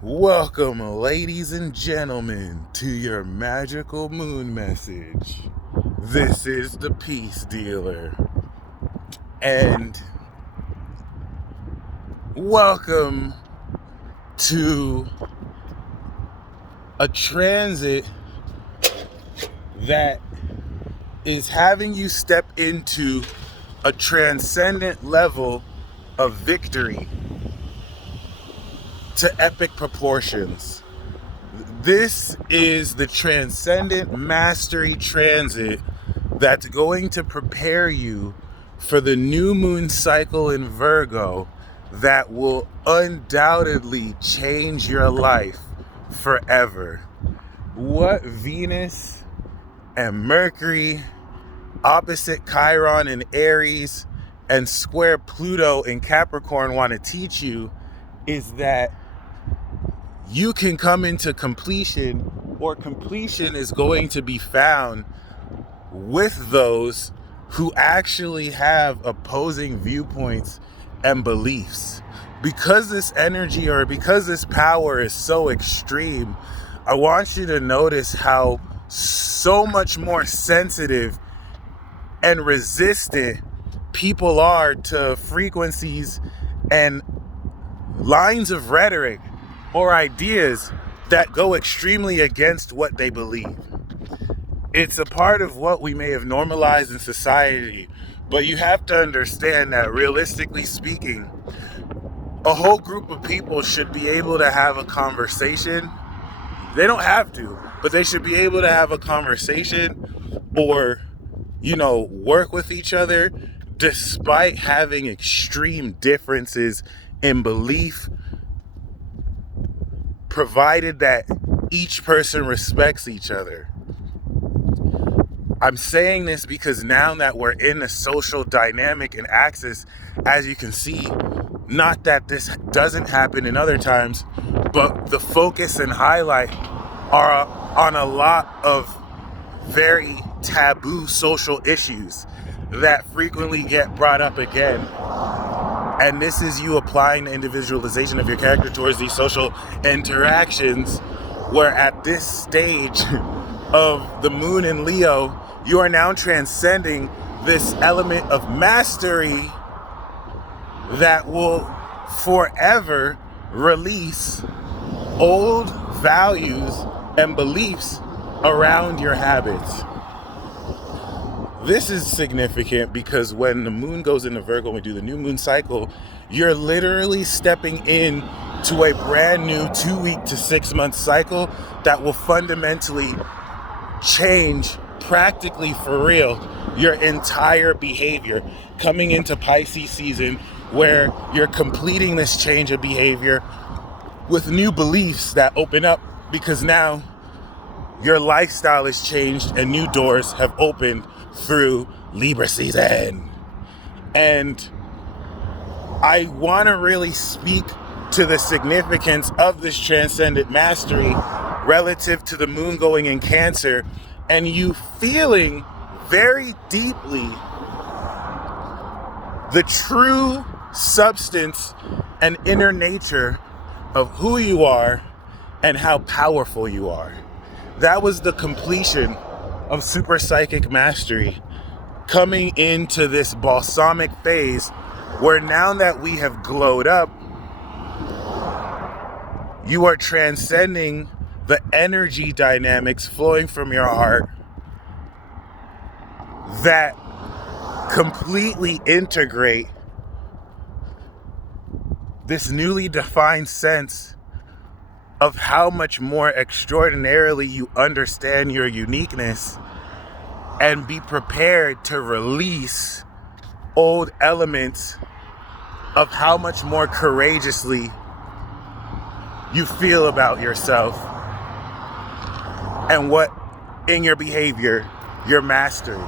Welcome, ladies and gentlemen, to your magical moon message. This is the Peace Dealer, and welcome to a transit that is having you step into a transcendent level of victory to epic proportions. This is the Transcendent Mastery Transit that's going to prepare you for the new moon cycle in Virgo that will undoubtedly change your life forever. What Venus and Mercury, opposite Chiron in Aries, and square Pluto in Capricorn want to teach you is that you can come into completion, or completion is going to be found with those who actually have opposing viewpoints and beliefs. Because this energy, or because this power is so extreme, I want you to notice how so much more sensitive and resistant people are to frequencies and lines of rhetoric or ideas that go extremely against what they believe. It's a part of what we may have normalized in society, but you have to understand that realistically speaking, a whole group of people should be able to have a conversation. They don't have to, but they should be able to have a conversation or, work with each other despite having extreme differences in belief, provided that each person respects each other. I'm saying this because now that we're in a social dynamic and axis, as you can see, not that this doesn't happen in other times, but the focus and highlight are on a lot of very taboo social issues that frequently get brought up again. And this is you applying the individualization of your character towards these social interactions, where at this stage of the moon in Leo, you are now transcending this element of mastery that will forever release old values and beliefs around your habits. This is significant because when the moon goes into Virgo and we do the new moon cycle, you're literally stepping in to a brand new 2-week to 6-month cycle that will fundamentally change, practically for real, your entire behavior. Coming into Pisces season, where you're completing this change of behavior with new beliefs that open up because now your lifestyle has changed and new doors have opened through Libra season. And I want to really speak to the significance of this transcendent mastery relative to the moon going in Cancer, and you feeling very deeply the true substance and inner nature of who you are and how powerful you are. That was the completion of super psychic mastery, coming into this balsamic phase where now that we have glowed up, you are transcending the energy dynamics flowing from your heart that completely integrate this newly defined sense of how much more extraordinarily you understand your uniqueness, and be prepared to release old elements of how much more courageously you feel about yourself and what in your behavior you're mastering.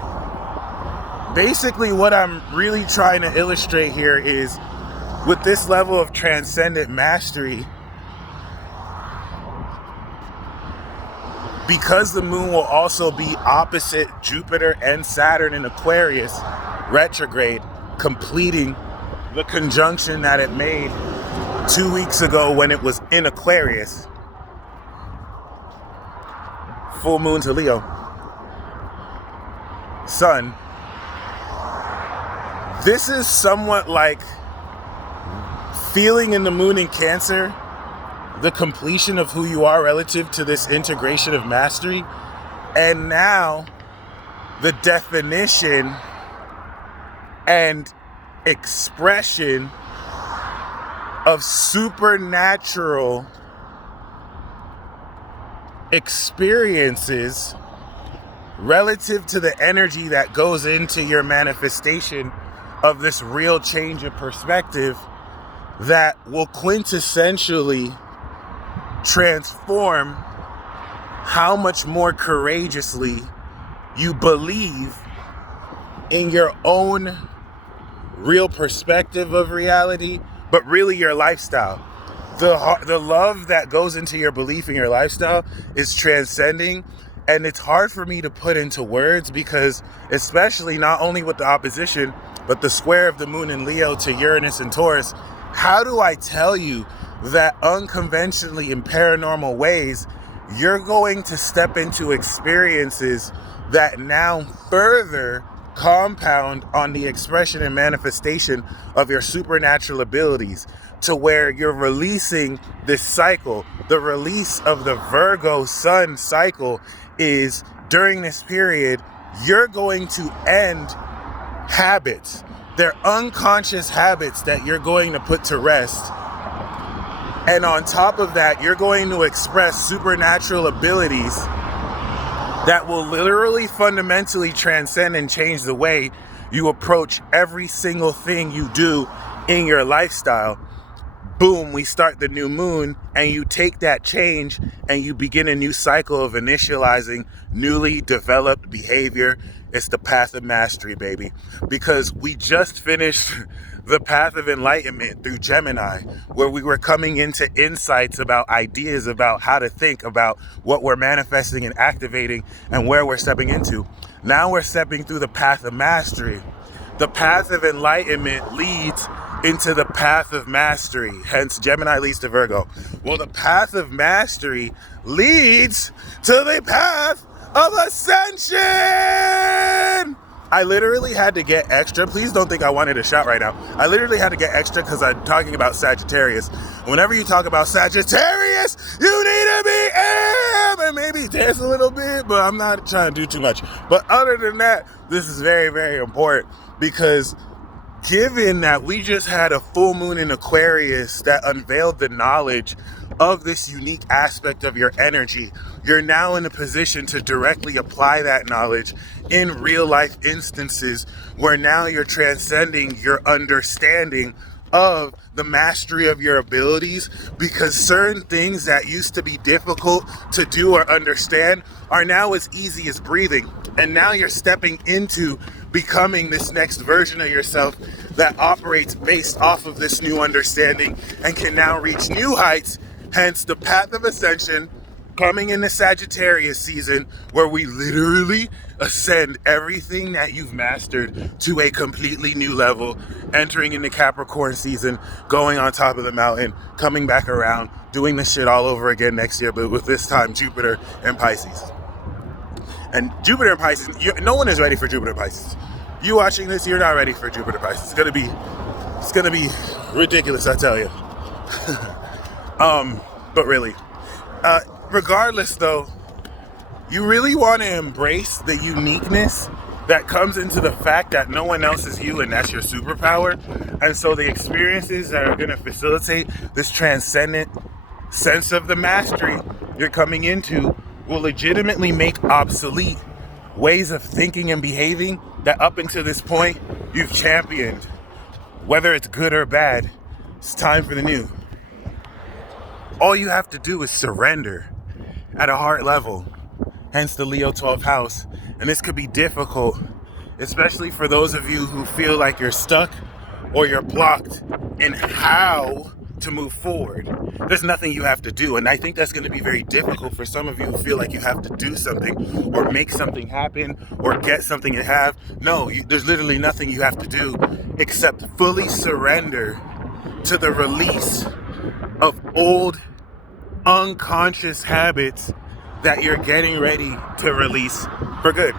Basically, what I'm really trying to illustrate here is, with this level of transcendent mastery, because the moon will also be opposite Jupiter and Saturn in Aquarius retrograde, completing the conjunction that it made 2 weeks ago when it was in Aquarius, full moon to Leo, Sun. This is somewhat like feeling in the moon in Cancer, the completion of who you are relative to this integration of mastery, and now the definition and expression of supernatural experiences relative to the energy that goes into your manifestation of this real change of perspective that will quintessentially transform how much more courageously you believe in your own real perspective of reality, but really your lifestyle. The love that goes into your belief in your lifestyle is transcending, and it's hard for me to put into words because, especially not only with the opposition, but the square of the moon in Leo to Uranus and Taurus, how do I tell you that unconventionally in paranormal ways, you're going to step into experiences that now further compound on the expression and manifestation of your supernatural abilities, to where you're releasing this cycle. The release of the Virgo sun cycle is during this period, you're going to end habits. They're unconscious habits that you're going to put to rest. And on top of that, you're going to express supernatural abilities that will literally fundamentally transcend and change the way you approach every single thing you do in your lifestyle. Boom, we start the new moon, and you take that change and you begin a new cycle of initializing newly developed behavior. It's the path of mastery, baby. Because we just finished the path of enlightenment through Gemini, where we were coming into insights about ideas about how to think about what we're manifesting and activating and where we're stepping into. Now we're stepping through the path of mastery. The path of enlightenment leads into the path of mastery. Hence, Gemini leads to Virgo. Well, the path of mastery leads to the path of ascension. I literally had to get extra. Please don't think I wanted a shot right now. I literally had to get extra because I'm talking about Sagittarius. Whenever you talk about Sagittarius, you need to be and maybe dance a little bit, but I'm not trying to do too much. But other than that, this is very, very important because given that we just had a full moon in Aquarius that unveiled the knowledge of this unique aspect of your energy, you're now in a position to directly apply that knowledge in real life instances where now you're transcending your understanding of the mastery of your abilities, because certain things that used to be difficult to do or understand are now as easy as breathing. And now you're stepping into becoming this next version of yourself that operates based off of this new understanding and can now reach new heights. Hence the path of ascension coming into Sagittarius season, where we literally ascend everything that you've mastered to a completely new level, entering into Capricorn season, going on top of the mountain, coming back around, doing this shit all over again next year, but with this time Jupiter and Pisces. And Jupiter and Pisces, no one is ready for Jupiter and Pisces. You watching this, you're not ready for Jupiter and Pisces. It's gonna be ridiculous, I tell you. But really, regardless though, you really want to embrace the uniqueness that comes into the fact that no one else is you, and that's your superpower. And so the experiences that are going to facilitate this transcendent sense of the mastery you're coming into will legitimately make obsolete ways of thinking and behaving that up until this point you've championed. Whether it's good or bad, it's time for the new. All you have to do is surrender at a heart level, hence the Leo 12th house. And this could be difficult, especially for those of you who feel like you're stuck or you're blocked in how to move forward. There's nothing you have to do, and I think that's going to be very difficult for some of you who feel like you have to do something or make something happen or get something and have. No, there's literally nothing you have to do except fully surrender to the release of old unconscious habits that you're getting ready to release for good.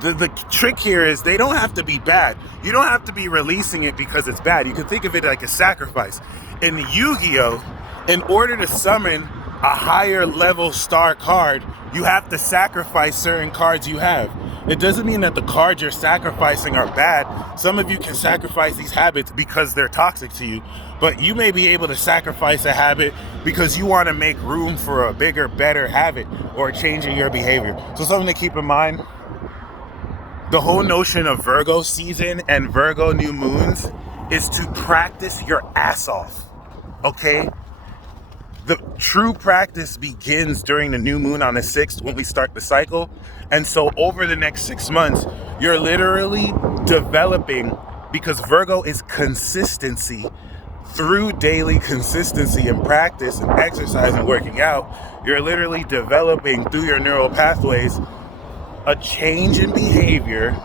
The trick here is they don't have to be bad. You don't have to be releasing it because it's bad. You can think of it like a sacrifice. In Yu-Gi-Oh, in order to summon a higher level star card, you have to sacrifice certain cards you have. It doesn't mean that the cards you're sacrificing are bad. Some of you can sacrifice these habits because they're toxic to you, but you may be able to sacrifice a habit because you want to make room for a bigger, better habit or a change in your behavior. So something to keep in mind, the whole notion of Virgo season and Virgo new moons is to practice your ass off, okay? The true practice begins during the new moon on the 6th when we start the cycle. And so over the next 6 months, you're literally developing, because Virgo is consistency. Through daily consistency and practice and exercise and working out, you're literally developing through your neural pathways a change in behavior,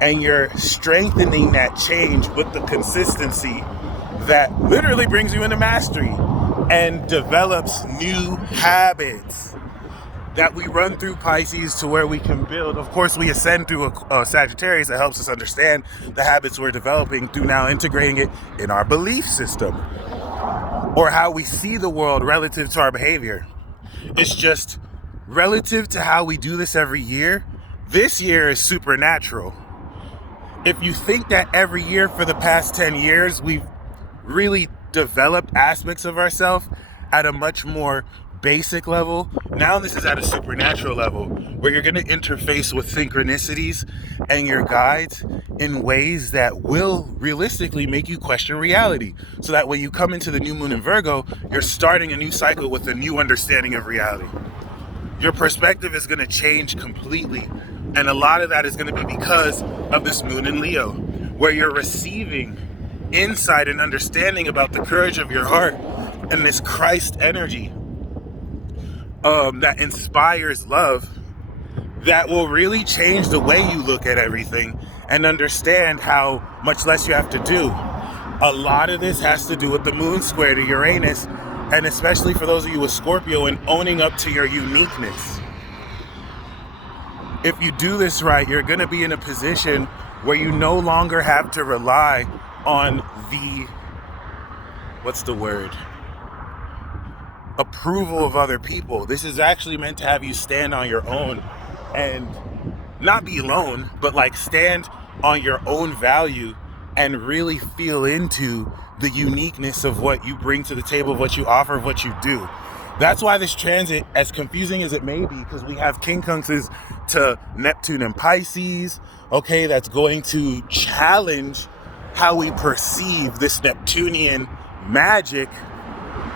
and you're strengthening that change with the consistency that literally brings you into mastery and develops new habits that we run through Pisces to where we can build. Of course, we ascend through a Sagittarius that helps us understand the habits we're developing through now integrating it in our belief system or how we see the world relative to our behavior. It's just relative to how we do this every year. This year is supernatural. If you think that every year for the past 10 years, we've really developed aspects of ourselves at a much more basic level, now this is at a supernatural level where you're going to interface with synchronicities and your guides in ways that will realistically make you question reality, so that when you come into the new moon in Virgo, you're starting a new cycle with a new understanding of reality. Your perspective is going to change completely, and a lot of that is going to be because of this moon in Leo, where you're receiving insight and understanding about the courage of your heart and this Christ energy that inspires love, that will really change the way you look at everything and understand how much less you have to do. A lot of this has to do with the moon square to Uranus, and especially for those of you with Scorpio, and owning up to your uniqueness. If you do this right, you're going to be in a position where you no longer have to rely on the, approval of other people. This is actually meant to have you stand on your own and not be alone, but like stand on your own value and really feel into the uniqueness of what you bring to the table, of what you offer, of what you do. That's why this transit, as confusing as it may be, because we have quincunxes to Neptune and Pisces, okay, that's going to challenge how we perceive this Neptunian magic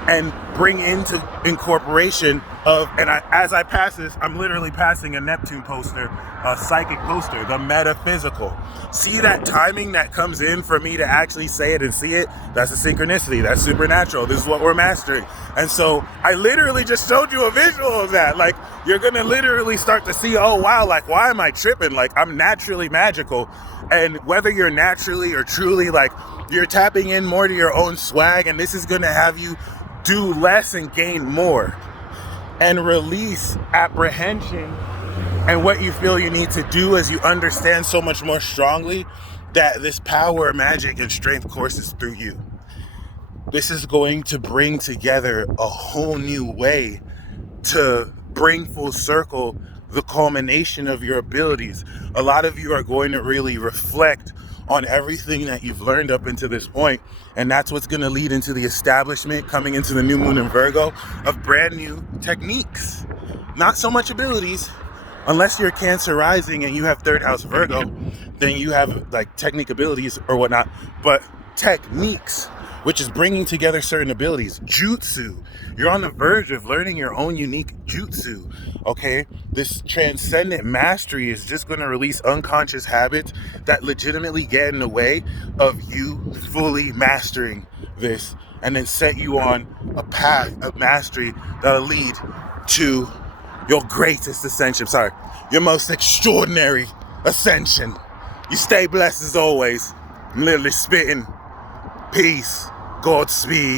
and bring into incorporation of, and as I pass this, I'm literally passing a Neptune poster, a psychic poster, the metaphysical. See that timing that comes in for me to actually say it and see it? That's a synchronicity, that's supernatural. This is what we're mastering. And so I literally just showed you a visual of that. Like, you're gonna literally start to see, oh wow, like, why am I tripping? Like, I'm naturally magical. And whether you're naturally or truly, like, you're tapping in more to your own swag, and this is gonna have you do less and gain more, and release apprehension and what you feel you need to do as you understand so much more strongly that this power, magic, and strength courses through you. This is going to bring together a whole new way to bring full circle the culmination of your abilities. A lot of you are going to really reflect on everything that you've learned up into this point, and that's what's going to lead into the establishment coming into the new moon in Virgo of brand new techniques. Not so much abilities, unless you're Cancer rising and you have third house Virgo, then you have like technique abilities or whatnot, but techniques, which is bringing together certain abilities. Jutsu, you're on the verge of learning your own unique jutsu, okay? This transcendent mastery is just going to release unconscious habits that legitimately get in the way of you fully mastering this, and then set you on a path of mastery that'll lead to your greatest ascension. Your most extraordinary ascension. You stay blessed as always. I'm literally spitting. Peace. Godspeed.